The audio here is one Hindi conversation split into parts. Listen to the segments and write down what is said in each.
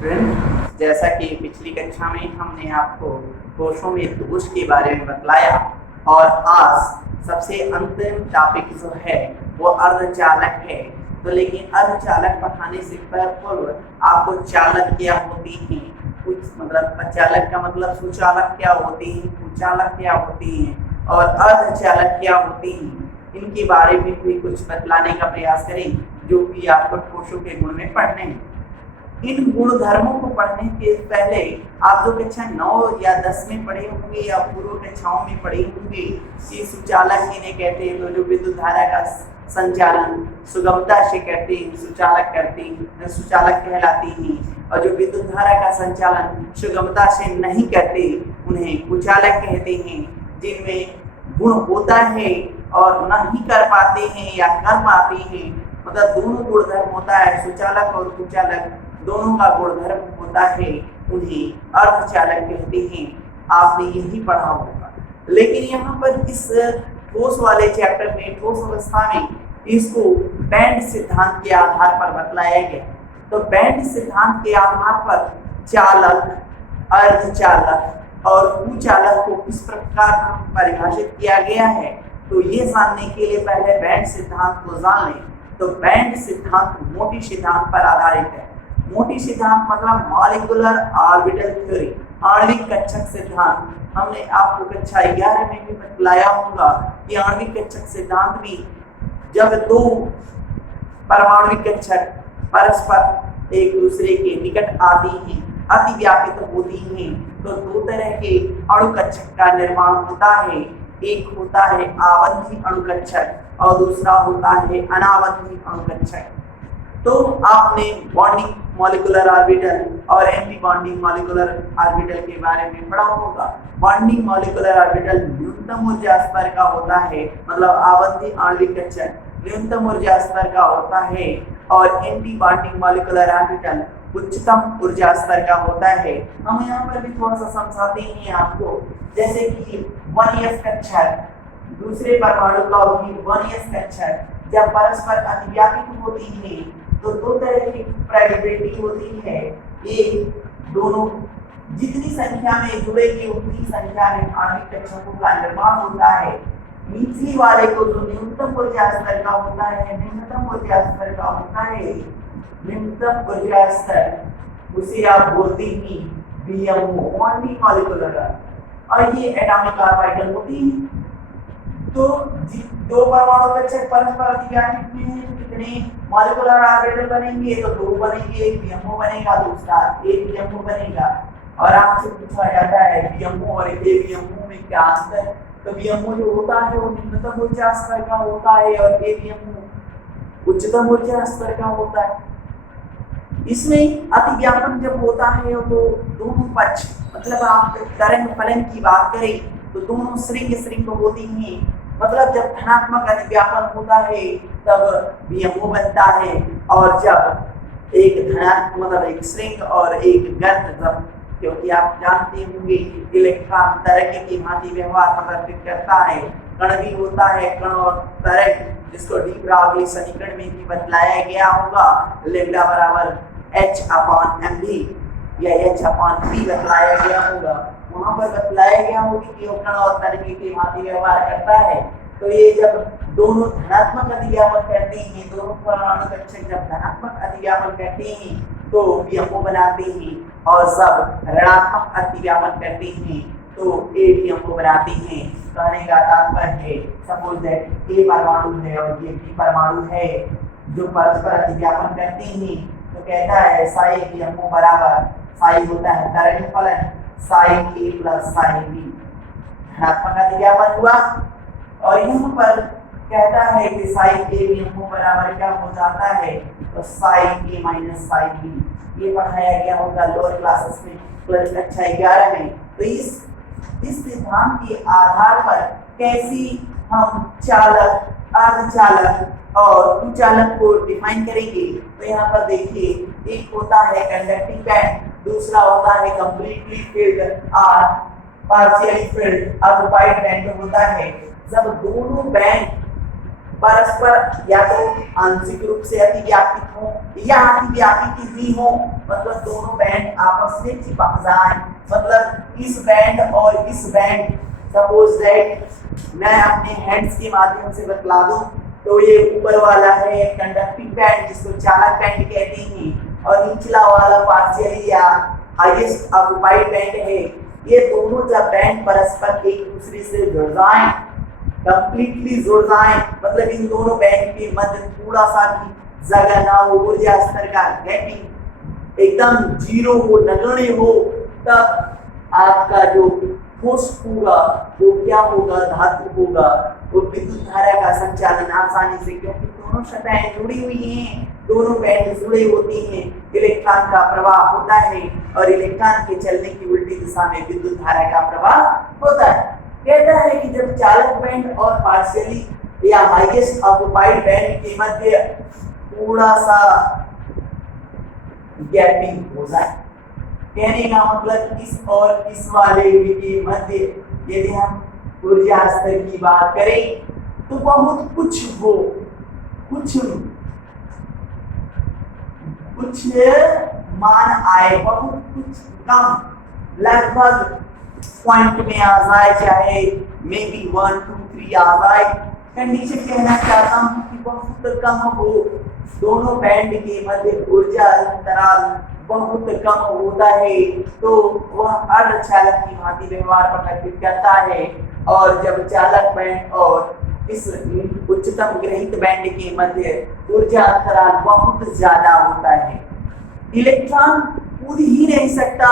फ्रेंड, जैसा कि पिछली कक्षा में हमने आपको कोशों में दोष के बारे में बतलाया और आज सबसे अंतिम टॉपिक जो है वो अर्धचालक है। तो लेकिन अर्धचालक पढ़ाने से पूर्व आपको चालक क्या होती हैं, कुछ मतलब चालक का मतलब सुचालक क्या होती हैं, कुचालक क्या होती हैं और अर्धचालक क्या होती हैं, इनके बारे में भी कुछ बतलाने का प्रयास करें जो कि आपको कोशों के गुण में पढ़ने हैं। इन गुण धर्मों को पढ़ने के पहले आप जो कक्षा 9 या 10 में पढ़े होंगे या पूर्व कक्षाओं में पढ़े होंगे कि सुचालक इन्हें कहते हैं, तो जो विद्युत धारा का संचालन सुगमता से करते हैं सुचालक करते हैं, सुचालक कहलाती हैं, और जो विद्युत धारा का संचालन सुगमता से नहीं करते उन्हें कुचालक कहते हैं। जिनमें गुण होता है और नहीं कर पाते हैं या कर पाते हैं, मतलब दोनों गुणधर्म होता है, सुचालक और कुचालक दोनों का गुणधर्म होता है, उन्हें अर्धचालक कहते हैं। आपने यही पढ़ा होगा। लेकिन यहाँ पर इस ठोस वाले चैप्टर में, ठोस अवस्था में, इसको बैंड सिद्धांत के आधार पर बतलाया गया। तो बैंड सिद्धांत के आधार पर चालक, अर्धचालक और कुचालक को किस प्रकार परिभाषित किया गया है, तो ये जानने के लिए पहले बैंड सिद्धांत को जान लें। तो बैंड सिद्धांत मोटी सिद्धांत पर आधारित है। मोटी सिद्धांत मतलब मॉलिक्यूलर ऑर्बिटल थ्योरी, आणविक कक्षक सिद्धांत। हमने आपको कक्षा 11 में भी बतलाया होगा कि आणविक कक्षक सिद्धांत में जब दो परमाणुविक कक्षक परस्पर एक दूसरे के निकट आती हैं, अतिव्यापित होती हैं, तो दो तरह के अणु कक्षक का निर्माण होता है। एक होता है आवंधी अणु कक्षक और दूसरा होता है अनावंधी अणु कक्षक। तो आपने बॉन्डिंग मॉलिक्यूलर ऑर्बिटल और एंटी बॉन्डिंग मॉलिक्यूलर ऑर्बिटल के बारे में पढ़ा होगा। बॉन्डिंग मॉलिक्यूलर ऑर्बिटल न्यूनतम ऊर्जा स्तर का होता है, मतलब आवंधी आणविक कक्षक न्यूनतम ऊर्जा स्तर का होता है, और एंटी बॉन्डिंग मॉलिक्यूलर ऑर्बिटल उच्चतम ऊर्जा स्तर का होता है। हम यहाँ पर भी थोड़ा सा समझाते हैं आपको, जैसे कि 1s कक्षक दूसरे परमाणु का भी 1s कक्षक जब परस्पर अतिव्यापित होती है तो दो तरह की प्रोबेबिलिटी होती है। एक, दोनों जितनी संख्या में जुड़ेंगे उतनी संख्या में आणविक कक्षकों का निर्माण होता है। निचली वाले को जो न्यूनतम ऊर्जा स्तर का होता है, न्यूनतम ऊर्जा स्तर का होता है, न्यूनतम ऊर्जा स्तर उसे आप बोलते हैं बीएमओ, बॉन्डिंग मॉलिक्यूलर, और ये एटॉमिक ऑर्बिटल होती है। तो दो परमाणु कक्षक परस्पर अतिव्यापित में हैं, तो कितने मॉलिक्यूलर ऑर्बिटल बनेंगे, तो दो बनेंगे, एक बीएमओ बनेगा, दूसरा एक बीएमओ बनेगा। और आपसे पूछा जाता है बीएमओ और एबीएमओ में क्या अंतर है, तो बीएमओ जो होता है वो निम्नतम ऊर्जा स्तर का होता है और एबीएमओ उच्चतम ऊर्जा स्तर का होता है। इसमें अतिव्यापन जब होता है तो दोनों पक्ष, मतलब आप तरंग फलन की बात करें तो दोनों श्रृंग होती हैं। मतलब जब धनात्मक अतिव्यापन होता है तब बीएमओ बनता है, और जब एक धनात्मक मतलब एक श्रृंग और एक गर्त, जब क्योंकि आप जानते होंगे इलेक्ट्रॉन तरंग की भांति व्यवहार प्रदर्शित करता है। कण भी होता है, कण और तरंग, जिसको डी ब्रागली समीकरण में भी बतलाया गया होगा, लैम्डा बराबर h/mv या h/p बतलाया गया होगा। वहां पर बतलाया गया होगा कि कण और तरंग की भांति व्यवहार करता है। तो ये जब दोनों धनात्मक अतिव्यापन करते हैं, दोनों परमाणु कक्षक जब धनात्मक अतिव्यापन करते हैं तो बीएमओ बनाते हैं, और सब ऋणात्मक अतिव्यापन करते हैं तो एबीएमओ बनाते हैं। कहने का तात्पर्य है, सपोज दैट ए परमाणु है और ये बी परमाणु है जो परस्पर अतिव्यापन करते हैं, तो कहता है साई बीएमओ बराबर, साई होता है तरंग फलन, साइन ए प्लस साइन बी, धनात्मक अतिव्यापन हुआ। और यहाँ पर कहता है कि साइन ए बीएमओ बराबर क्या हो जाता है, तो साइन ए माइनस साइन बी। ये पढ़ाया गया होगा लोअर क्लासेस में, क्लास कक्षा 11 में। तो इस सिद्धांत के आधार पर कैसी हम चालक, अर्धचालक और कुचालक को डिफाइन करेंगे। तो यहाँ पर देखिए, एक होता है कंडक्टिंग बैंड, दूसरा होता है कंप्लीटली फिल्ड और पार्शियली फिल्ड ऑक्युपाइड बैंड होता है। जब दोनों बैंड परस्पर या तो आंशिक रूप से अतिव्यापित हो या अतिव्यापित ही हो, मतलब दोनों बैंड आपस में चिपक जाएं। मतलब इस बैंड और इस बैंड, सपोज दैट मैं अपने हैंड्स के माध्यम से बतला दूं तो ये ऊपर वाला है कंडक्टिंग बैंड जिसको चालक बैंड कहते हैं, और निचला वाला पार्शियली या हाईएस्ट ऑक्युपाइड बैंड है। ये दोनों जब बैंड परस्पर एक दूसरे से जुड़ जाएं, कंप्लीटली जुड़ जाएं, मतलब इन दोनों बैंड के मध्य थोड़ा सा भी जगह ना हो, ऊर्जा स्तर का गैपिंग एकदम जीरो हो, नगण्य हो, तब आपका जो फोर्स होगा वो क्या होगा, धातु होगा, वो विद्युत धारा का संचालन आसानी से, क्योंकि दोनों सतहें जुड़ी हुई हैं, दोनों बैंड जुड़े होते हैं, इलेक्ट्रॉन का प्रवाह होता है और इलेक्ट्रॉन के चलने की उल्टी दिशा में विद्युत धारा का प्रवाह होता है। कहता है कि जब चालक बैंड और पार्शियली या हाईएस्ट ऑक्युपाइड बैंड के मध्य थोड़ा सा गैपिंग हो जाए, कहने का मतलब इस और इस वाले के मध्य यदि हम ऊर्जा स्तर की बात करें तो बहुत कुछ हो, कुछ मान आए, बहुत कुछ कम, लगभग पॉइंट में आ जाए, चाहे मे बी 1 2 3 आ जाए। कंडीशन कहना चाहता हूं कि बहुत कम हो, दोनों बैंड के मध्य ऊर्जा अंतराल बहुत कम होता है तो वह अर्धचालक की भांति व्यवहार प्रदर्शित करता है। और जब चालक बैंड और इस उच्चतम ग्रहित बैंड के मध्य ऊर्जा अंतराल बहुत ज्यादा होता है, इलेक्ट्रॉन कूद ही नहीं सकता,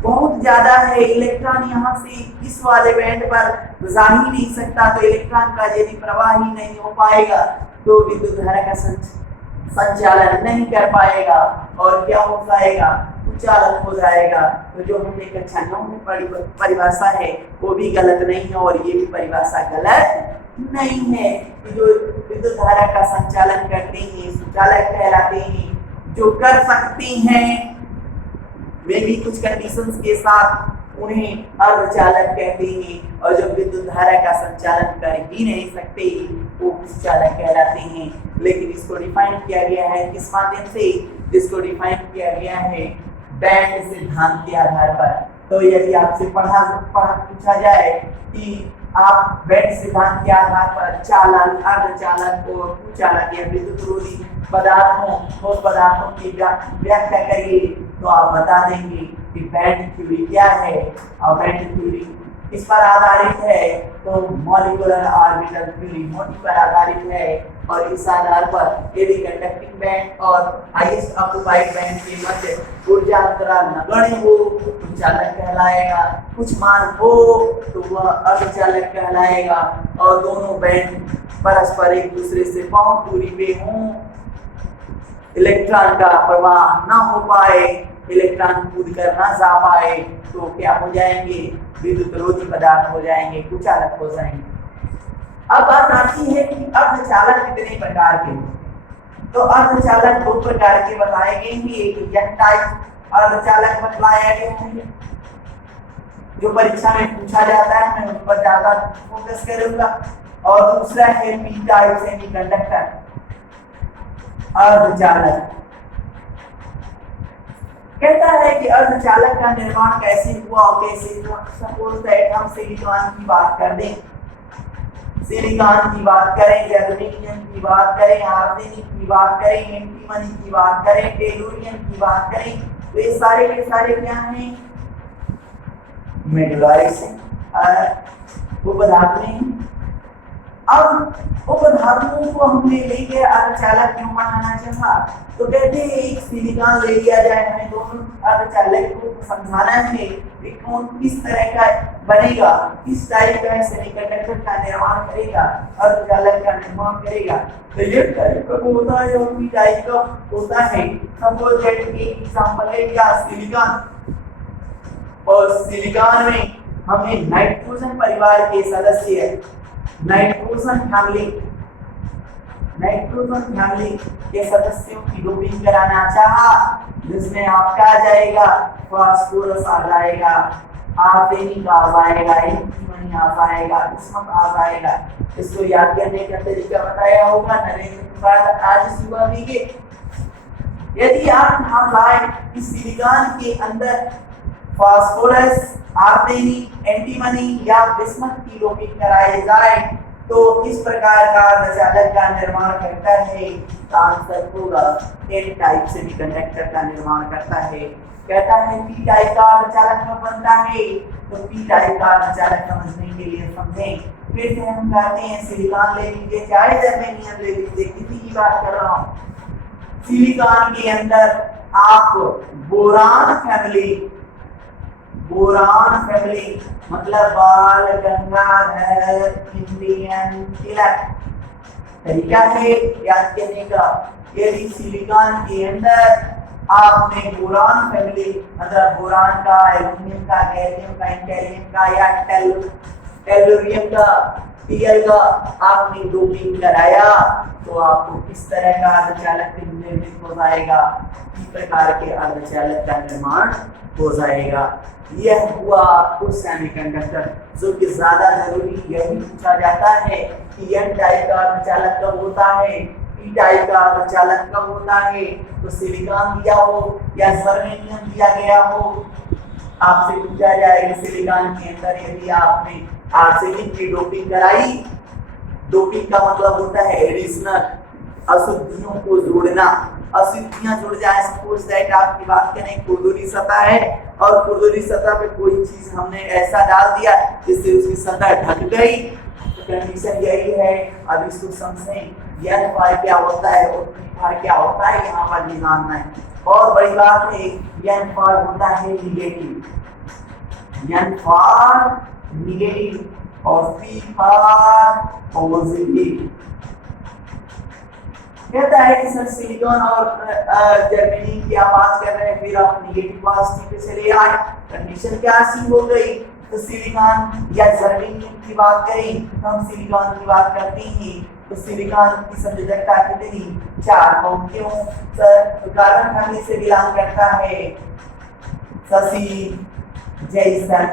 बहुत ज्यादा है, इलेक्ट्रॉन यहाँ से इस वाले बैंड पर जा ही नहीं सकता, तो इलेक्ट्रॉन का यदि प्रवाह ही नहीं हो पाएगा तो विद्युत धारा का संचालन नहीं कर पाएगा और क्या हो जाएगा, कुचालक हो जाएगा। तो जो हमने कक्षा 9 में परिभाषा है वो भी गलत नहीं है और ये भी परिभाषा गलत नहीं है कि जो विद्युत धारा का संचालन करते हैं सुचालक कहलाते हैं, जो कर सकते हैं वे भी कुछ कंडीशंस के साथ उन्हें अर्धचालक कहते हैं, और जब विद्युत धारा का संचालन कर ही नहीं सकते वो कुचालक कहलाते हैं। लेकिन इसको डिफाइन किया गया है किस माध्यम से, इसको डिफाइन किया गया है बैंड सिद्धांत के आधार पर। तो यदि आपसे पूछा जाए कि आप बैंड सिद्धांत के आधार पर चालक, अर्धचालक और कुचालक या विद्युतरोधी पदार्थों ठोस पदार्थों की व्याख्या करिए तो आप बता देंगे कि बैंड थ्योरी क्या है। और बैंड थ्योरी इस पर आधारित है तो मॉलिक्यूलर ऑर्बिटल थ्योरी मोटी पर आधारित है, और इस आधार पर यदि कंडक्टिंग बैंड और हाईएस्ट ऑक्युपाइड बैंड के मध्य ऊर्जा अंतराल नगण्य हो तो चालक कहलाएगा, कुछ मान हो तो वह अर्धचालक कहलाएगा, और दोनों बैंड परस्पर एक दूसरे से बहुत दूरी पे हों, इलेक्ट्रॉन का प्रवाह ना हो पाए, इलेक्ट्रॉन कूद कर ना जा पाए तो क्या हो जाएंगे, विद्युतरोधी पदार्थ हो जाएंगे, कुचालक हो जाएंगे। अब बात आती है कि अर्धचालक कितने प्रकार के हैं। तो अर्धचालक 2 प्रकार के बताए गए हैं, एक एन टाइप अर्धचालक बतलाया गया है जो परीक्षा में पूछा जाता है, मैं उस पर ज्यादा फोकस करूंगा, और दूसरा है पी टाइप सेमीकंडक्टर अर्धचालक। कहता है कि अर्धचालक का निर्माण कैसे हुआ और कैसे हुआ। सपोज दैट हम सिलिकॉन की बात कर दें, सिलिकॉन की बात करें, जर्मेनियम की बात करें, आर्सेनिक की बात करें, एंटीमनी की बात करें, टेलुरियम की बात करें, तो ये सारे के सारे क्या हैं, मेटलॉइड्स हैं, उपधातु हैं। अब उपधातुओं को हमने लेके अर्धचालक क्यों बनाना चाहा, तो कहते हैं एक सिलिकॉन ले लिया जाए, हमें दोनों अर्धचालक को समझाना है कि कौन किस तरह का बनेगा, किस टाइप का सेमीकंडक्टर का निर्माण करेगा, अर्धचालक का निर्माण करेगा। तो ये टाइप का होता है और भी टाइप का होता है। सपोज दैट एक एग्जांपल है क्या, सिलिकॉन, और सिलिकॉन में हमने नाइट्रोजन परिवार के सदस्य नाइट्रोजन फैमिली के सदस्यों की डोपिंग कराना चाहा, जिसमें आपका आ जाएगा फास्फोरस, आ जाएगा आर्सेनिक आ जाएगा, एंटीमनी आ जाएगा, बिस्मथ आ जाएगा। इसको याद करने का तरीका बताया होगा नरेंद्र प्रसाद आज सुबह भी के। यदि आप ध्यान लाए कि सिलिकॉन के अंदर फास्फोरस, आर्सेनिक, एंटीमनी या बिस्मथ की डोपिंग कराई जाए तो किस प्रकार का अर्धचालक का निर्माण करता है? आंसर होगा एन टाइप सेमीकंडक्टर का निर्माण करता है। कहता है पी टाइप का अर्धचालक कब बनता है? तो पी टाइप का अर्धचालक समझने के लिए समझें। फिर से हम कहते हैं सिलिकॉन ले लीजिए चाहे जर्मेनियम ले लीजिए, किसी की बात कर रहा हूँ। सिलिकॉन के अंदर आप बोरान फैमिली मतलब बाल गंगाधर इंडियन तिलक तरीका है याद करने का। यदि सिलिकॉन के अंदर आपने बोरान फैमिली मतलब बोरान का, एल्यूमिनियम का, गैलियम का, इंटेरियम का या टेलुरियम का, टीएल का आपने डोपिंग कराया तो आपको किस तरह का अर्धचालक निर्मित हो जाएगा? इस प्रकार के अर्धचालक का निर्माण हो जाएगा। यह हुआ आपको सेमीकंडक्टर, जो कि ज्यादा जरूरी यही पूछा जाता है कि एन टाइप का अर्धचालक कब होता है, पी टाइप का अर्धचालक कब होता है। तो सिलिकॉन दिया हो या जर्मेनियम दिया गया हो, आपसे पूछा जाएगा सिलिकॉन के अंदर यदि आपने आर्सेनिक की डोपिंग कराई, डोपिंग का मतलब होता है एडिशनल, अशुद्धियों को जोड़ना। अशुद्धियां जुड़ जाए, सपोज दैट आपकी बात करें खुरदुरी सतह है और खुरदुरी सतह पे कोई चीज हमने ऐसा डाल दिया जिससे उसकी सतह ढक गई, तो कंडीशन यही है। अब इसको समझें यन फार क्या होता है और पी फार क्या होता है, यहाँ पर भी जानना है। बहुत बड़ी बात है, यन फार होता है निगेटिव, यन फार निगेटिव और पी फार पॉजिटिव। कहता है कि सर सिलिकॉन और जर्मेनियम की बात कर रहे हैं, फिर आप निगेटिव पॉजिटिव पे चले आए, कंडीशन क्या सी हो गई? तो सिलिकॉन या जर्मेनियम की बात करें तो हम सिलिकॉन की बात करते हैं, तो सिलिकॉन की संयोजकता कितनी? 4। कौन क्यों सर? तो कार्बन फैमिली से बिलोंग करता है, शशि, जैसन,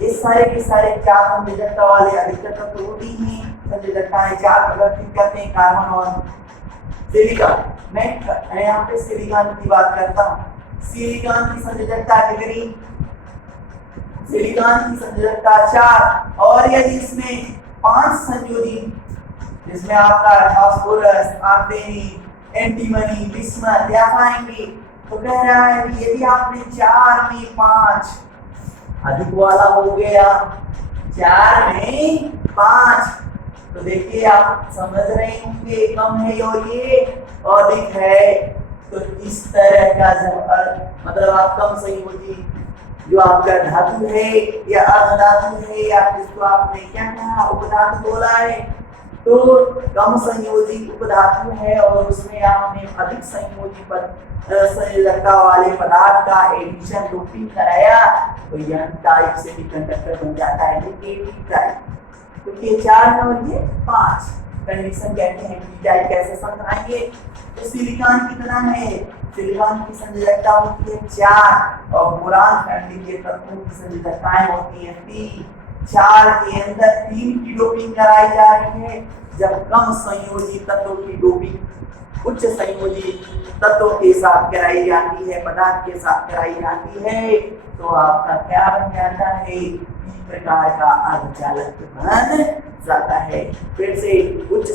इस सारे के सारे 4 संयोजकता वाले अधिकतर तत्व होती हैं। संयोजकताएं 4 प्रदर्शित करते हैं, कार्बन और सिलिकॉन। मैं यहाँ पे सिलिकॉन की बात करता हूँ। सिलिकॉन की संयोजकता कितनी? सिलिकॉन की संयोजकता 4, और यदि इसमें 5 संयोजी जिसमें आपका फास्फोरस, आर्सेनिक, एंटीमनी, बिस्मथ या पाएंगे, तो कह रहा है कि यदि आपने 4 में 5 अधिक वाला हो गया, 4 में 5, तो देखिए आप समझ रहे होंगे कम है और ये अधिक है, तो इस तरह का मतलब आप कम संयोजी जो आपका धातु है या अर्धधातु है या जिसको आपने क्या कहा उपधातु बोला है, तो कम संयोजी उपधातु है और उसमें आपने अधिक संयोजी संयोजकता वाले पदार्थ का एडिशन डोपिंग कराया तो यन टाइप से भी कंडक्टर बन जाता है निगेटिव टाइप। तो ये 4 है और ये 5 कंडीशन कहते हैं। पी टाइप कैसे समझाएंगे? तो सिलिकॉन कितना है? सिलिकॉन की संयोजकता होती है 4 और बोरान फैमिली के तत्वों की संयोजकताएं होती है 3। 4 के अंदर 3 की डोपिंग कराई जा रही है, जब कम संयोजी तत्वों की डोपिंग उच्च संयोजी तत्वों के साथ कराई जाती है, पदार्थ के साथ कराई जाती है, तो आपका क्या बन जाता है? इस प्रकार का अर्धचालक बन जाता है। फिर से उच्च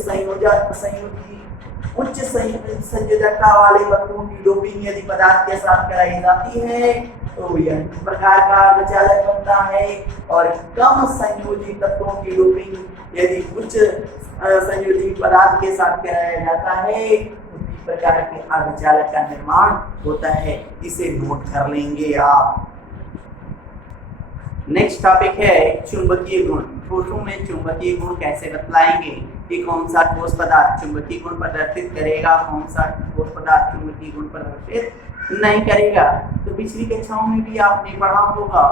संयोजकता वाले तत्वों की डोपिंग यदि पदार्थ के साथ कराई जाती है तो यह प्रकार का अर्धचालक बनता है, और कम संयोजी तत्वों की डोपिंग यदि उच्च संयोजी पदार्थ के साथ कराया जाता है तो इस प्रकार के अर्धचालक का निर्माण होता है। इसे नोट कर लेंगे आप। नेक्स्ट टॉपिक है चुंबकीय गुण। ठोसों में चुंबकीय गुण कैसे बतलाएंगे कि कौन सा ठोस पदार्थ चुंबकीय गुण प्रदर्शित करेगा, कौन सा ठोस पदार्थ चुंबकीय गुण प्रदर्शित नहीं करेगा। तो पिछली कक्षाओं में भी आपने पढ़ा होगा,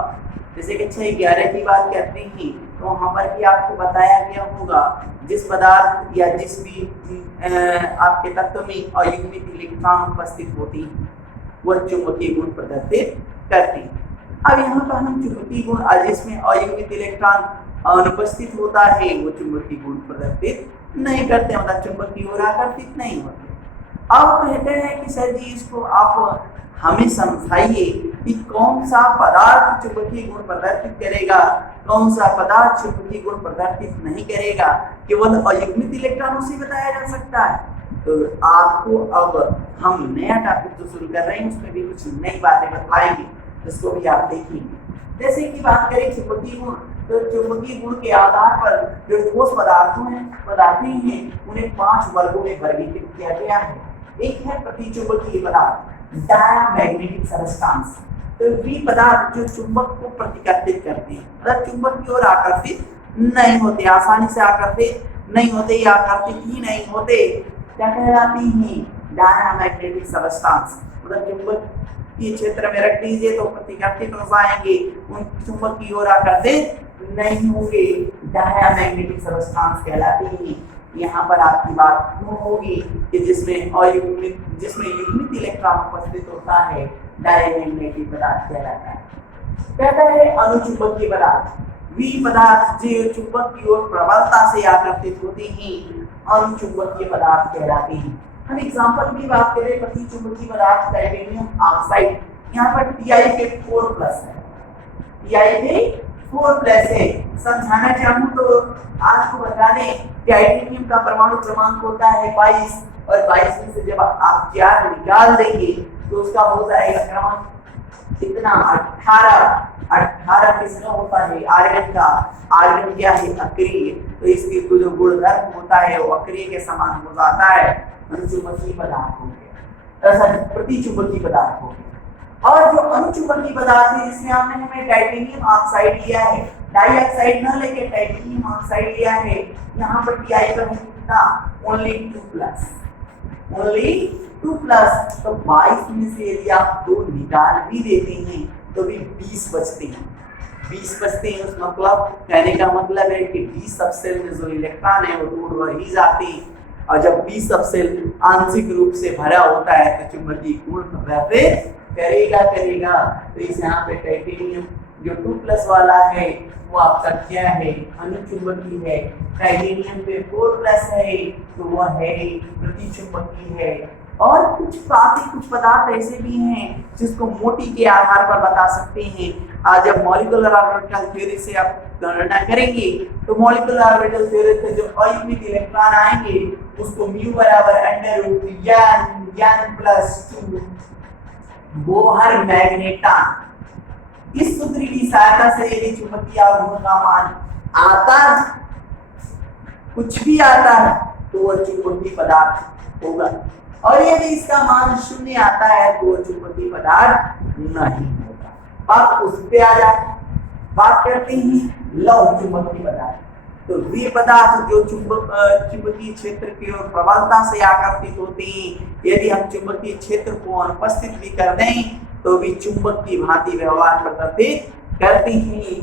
जैसे कक्षा 11 की बात करते हैं तो वहाँ पर भी आपको बताया गया होगा जिस पदार्थ या जिस भी आपके तत्व में अयुग्मित इलेक्ट्रॉन उपस्थित होती है वह चुंबकीय गुण प्रदर्शित करती है। अब यहाँ पर हम चुंबकीय गुण जिसमें अयुग्मित इलेक्ट्रॉन अनुपस्थित होता है वो चुंबकीय गुण प्रदर्शित नहीं करते, मतलब चुंबकीय ओर आकर्षित नहीं होते। अब कहते हैं कि सर जी इसको आप हमें समझाइए कि कौन सा पदार्थ चुंबकीय गुण प्रदर्शित करेगा, कौन सा पदार्थ चुंबकीय गुण प्रदर्शित नहीं करेगा, केवल अयुग्मित इलेक्ट्रॉनों से बताया जा सकता है। तो आपको अब हम नया टॉपिक जो शुरू कर रहे हैं उसमें भी कुछ नई बातें बताएंगे, जिसको भी आप देखेंगे। जैसे कि बात करें चुंबकीय गुण, तो चुंबकीय गुण के आधार पर जो ठोस पदार्थें हैं उन्हें 5 वर्गों में वर्गीकृत किया गया है। एक है प्रतिचुंबकीय पदार्थ, डायमैग्नेटिक सब्सटेंस। तो वे पदार्थ जो चुंबक को प्रतिकर्षित करते हैं, मतलब चुंबक की ओर आकर्षित नहीं होते, आसानी से आकर्षित नहीं होते या आकर्षित ही नहीं होते, क्या कहलाती हैं? Diamagnetic substance. मतलब चुंबक के क्षेत्र में रख दीजिए तो प्रतिकर्षित हो जाएंगे, उन चुंबक की ओर आकर्षित नहीं होंगे, डायमैग्नेटिक सब्सटेंस कहलाती है। यहाँ पर आपकी बात क्यों होगी कि जिसमें युग्मित इलेक्ट्रॉन उपस्थित होता है डायमैग्नेटिक पदार्थ कहलाता है। कहता है अनुचुंबकीय पदार्थ, वे पदार्थ जो चुंबक की ओर प्रबलता से आकर्षित होते हैं अनुचुंबकीय पदार्थ कहलाते हैं। हम एग्जांपल की बात करें प्रतिचुंबकीय पदार्थ टाइटेनियम ऑक्साइड, यहाँ पर Ti के 4+ है, Ti के 4+ है। समझाना चाहूँ तो आपको बता दें टाइटेनियम का परमाणु क्रमांक होता है 22 और 22 में से जब आप 4 निकाल देंगे तो उसका हो जाएगा क्रमांक कितना? 18 किसका होता है? आर्गन का। आर्गन क्या है? अक्रिय। तो इसकी जो गुणधर्म होता है वो अक्रिय के समान हो जाता है, अनुचुंबकीय पदार्थ हो गया, प्रतिचुंबकीय पदार्थ हो गया। और जो अनुचुंबकीय पदार्थ है इसमें हमने टाइटेनियम ऑक्साइड लिया है, डाइऑक्साइड न लेके टाइटेनियम ऑक्साइड लिया है। यहाँ पर Ti पर है कितना? Only 2+, only 2+। तो 22 में से यदि आप 2 निकाल भी देते हैं तो भी 20 बचते हैं, 20 बचते हैं। उस मतलब कहने का मतलब है कि 20 सबसेल में जो इलेक्ट्रॉन है वो दूर रह ही जाते हैं, और जब 20 सबसेल आंशिक रूप से भरा होता है तो चुंबकीय गुण प्रदर्शित करेगा। तो इस यहाँ पे टाइटेनियम जो 2+ वाला है वो आपका क्या है? अनुचुंबकीय है। टाइटेनियम पे 4+ है तो वह है प्रतिचुंबकीय है। और कुछ पदार्थ ऐसे भी हैं जिसको मोटी के आधार पर बता सकते हैं। आज जब मॉलिक्यूलर ऑर्बिटल थ्योरी से आप गणना करेंगे तो मॉलिक्यूलर ऑर्बिटल थ्योरी से जो अयुग्मित इलेक्ट्रॉन आएंगे उसको μ √ n+2 बोहर मैग्नेटॉन, इस सूत्र की सहायता से यदि चुंबकीय आघूर्ण का मान आता है, कुछ भी आता है तो वह चुंबकीय पदार्थ होगा, और यदि इसका मान 0 आता है तो वह चुंबकीय पदार्थ नहीं होगा। बात उस पे आ जाए, बात करते हैं लौह चुंबकीय पदार्थ। तो वे पदार्थ जो चुंबकीय क्षेत्र की ओर प्रबलता से आकर्षित होते हैं, यदि हम चुंबकीय क्षेत्र को अनुपस्थित भी कर दें तो भी चुंबक की भांति व्यवहार प्रदर्शित करते हैं,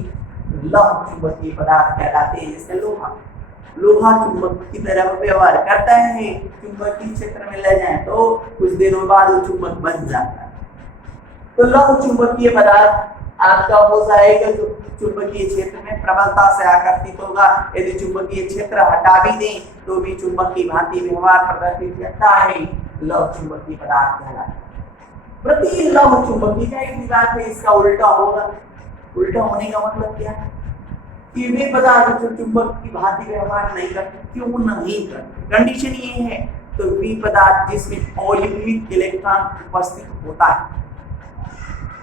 लौह चुंबकीय पदार्थ कहलाते हैं। जैसे लोहा चुंबक की तरह व्यवहार करता है, चुंबकीय क्षेत्र में ले जाए तो कुछ दिनों बाद वो चुंबक बन जाता है। तो लौह चुंबकीय पदार्थ आपका हो जाएगा जो चुंबकीय क्षेत्र में प्रबलता से आकर्षित होगा। यदि चुंबकीय क्षेत्र हटा भी दें तो भी चुंबक की भांति व्यवहार प्रदर्शित करता है, लौह चुंबकीय पदार्थ कहलाता है। प्रति लौह चुंबकीय का एक बात है, इसका उल्टा होगा। उल्टा होने का मतलब क्या है? कि वे पदार्थ जो चुंबक की भांति व्यवहार नहीं करते, क्यों नहीं करते? कंडीशन ये है, तो वे पदार्थ जिसमें अयुग्मित इलेक्ट्रॉन उपस्थित होता है,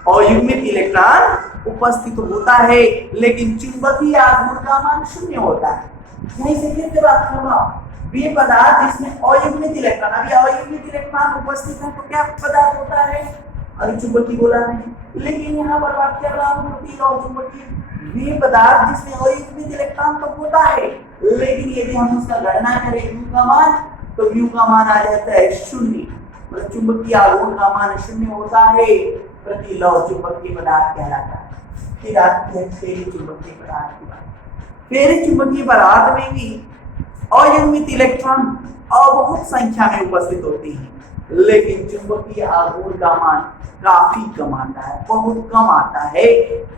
अयुग्मित इलेक्ट्रॉन उपस्थित होता है लेकिन चुंबकीय आघूर्ण का मान 0 होता है। यहीं से फिर से बात कर रहा हूं, वे पदार्थ जिसमें अयुग्मित इलेक्ट्रॉन, अभी अयुग्मित इलेक्ट्रॉन उपस्थित है तो क्या पदार्थ होता है? अनुचुंबकीय बोला नहीं, लेकिन यहाँ पर बात कर रहा हूँ प्रति लौह चुंबकीय, वे पदार्थ जिसमें अयुग्मित इलेक्ट्रॉन तो होता है लेकिन यदि हम उसका गणना करें म्यू का मान, तो म्यू का मान आ जाता है 0, मतलब चुंबकीय आघूर्ण का मान 0 होता है, प्रति लौह चुंबकीय पदार्थ कहलाता है। फिर आती है फेरी चुंबकीय पदार्थ की बात। फेरी चुंबकीय पदार्थ में भी अयुग्मित इलेक्ट्रॉन बहुत संख्या में उपस्थित होते हैं, लेकिन चुंबकीय आघूर्ण का मान काफी कम आता है, बहुत कम आता है।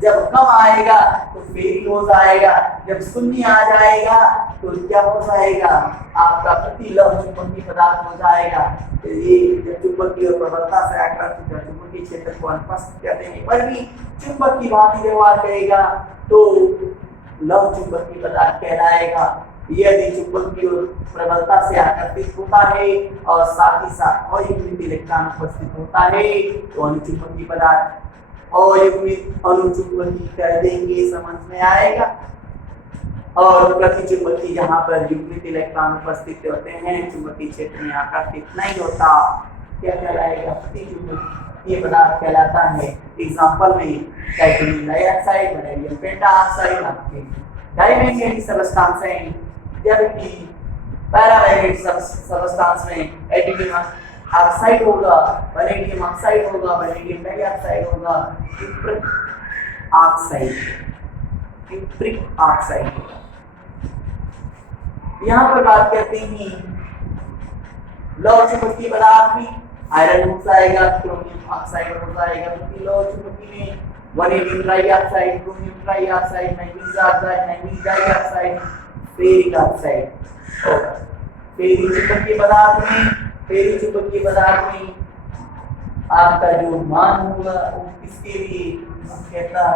जब कम आएगा तो फेरी हो जाएगा, जब शून्य आ जाएगा तो क्या हो जाएगा, आपका प्रति लव चुंबकीय पदार्थ हो जाएगा। ये जब चुंबकीय प्रबलता से आकर्षित चुंबकीय क्षेत्र को अनुपस्थित कर देने पर भी चुंबक की भांति व्यवहार करेगा तो लव चुंबकीय पदार्थ कहलाएगा। यदि चुंबकीय प्रबलता से आकर्षित होता है और साथ ही साथ अयुग्मित इलेक्ट्रॉन उपस्थित होता है तो अनुचुंबकीय पदार्थ। अयुग्मित अनुचुंबकीय कर देंगे, समझ में आएगा। और प्रतिचुंबकीय जहां पर युग्मित इलेक्ट्रॉन उपस्थित होते हैं, चुंबकीय क्षेत्र में आकर्षित नहीं होता, क्या कहलाएगा, प्रतिचुंबकीय पदार्थ कहलाता है। एग्जांपल में टाइटेनियम डाइऑक्साइड, वैनेडियम पेंटाऑक्साइड आपके डाइमैग्नेटिक सब्सटेंस हैं, जबकि पैरामैग्नेटिक सब्सटेंस में एल्यूमिनियम ऑक्साइड होगा, वैनेडियम ऑक्साइड होगा, वैनेडियम डाइऑक्साइड होगा, क्यूप्रिक ऑक्साइड होगा। यहाँ पर बात करते हैं लौह चुंबकीय पदार्थ भी आयरन हो जाएगा, क्रोमियम ऑक्साइड हो जाएगा, क्योंकि लौह चुंबकीय में vanadium dioxide, chromium dioxide, manganese oxide, manganese dioxide, ferric oxide होगा। फेरी चुंबकीय पदार्थ में आपका जो मान होगा वो किसके लिए, मुख्यतः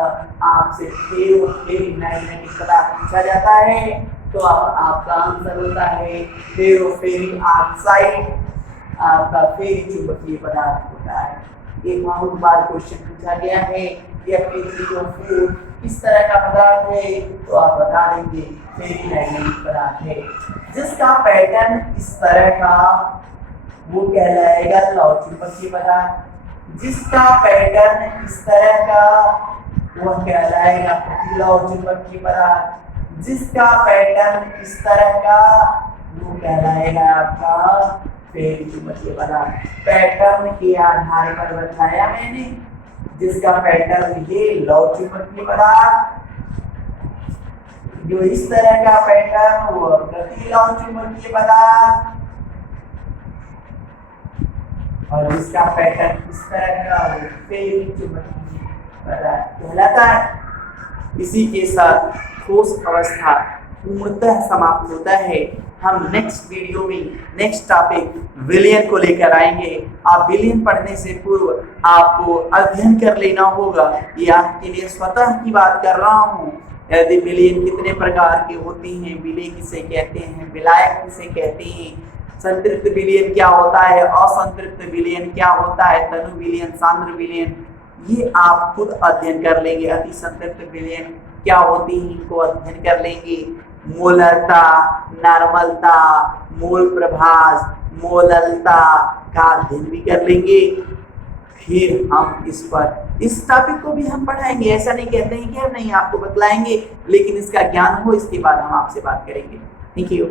आपसे फेरोमैग्नेटिक पदार्थ पूछा जाता है तो आपका आंसर होता है फेरोफेरिक ऑक्साइड, आपका फेरी चुंबकीय पदार्थ होता है। एक बहुत बार क्वेश्चन पूछा गया है कि Fe3O4 किस तरह का पदार्थ है तो आप बता देंगे फेरी मैग्नेटिक पदार्थ है। जिसका पैटर्न इस तरह का वो कहलाएगा लौह चुंबकीय पदार्थ, जिसका पैटर्न इस तरह का वह कहलाएगा प्रतिलौह चुंबकीय पदार्थ, जिसका पैटर्न इस तरह का वो कहलाएगा आपका फेरी चुंबकीय पदार्थ। पैटर्न के आधार पर बताया मैंने, जिसका पैटर्न ये लौह चुंबकीय पदार्थ, जो इस तरह का पैटर्न वो प्रतिलौह चुंबकीय पदार्थ, और जिसका पैटर्न इस तरह का वो फेरी चुंबकीय पदार्थ कहलाता है। इसी के साथ ठोस अवस्था पूर्णतः समाप्त होता है। हम नेक्स्ट वीडियो में नेक्स्ट टॉपिक विलयन को लेकर आएंगे। आप विलयन पढ़ने से पूर्व आपको अध्ययन कर लेना होगा। ये आपके लिए स्वतः की बात कर रहा हूँ। यदि विलयन कितने प्रकार के होते हैं, विलय किसे कहते हैं, विलायक किसे कहते हैं, संतृप्त विलयन क्या होता है, असंतृप्त विलयन क्या होता है, तनु विलयन, सांद्र विलयन, ये आप खुद अध्ययन कर लेंगे। अति संतृप्त विलयन क्या होती है इनको अध्ययन कर लेंगे। मोलरता, नॉर्मलता, मोल प्रभास, मोललता का अध्ययन भी कर लेंगे। फिर हम इस टॉपिक को भी हम पढ़ाएंगे। ऐसा नहीं कहते हैं कि हम नहीं आपको बतलाएंगे, लेकिन इसका ज्ञान हो, इसके बाद हम आपसे बात करेंगे। Thank you.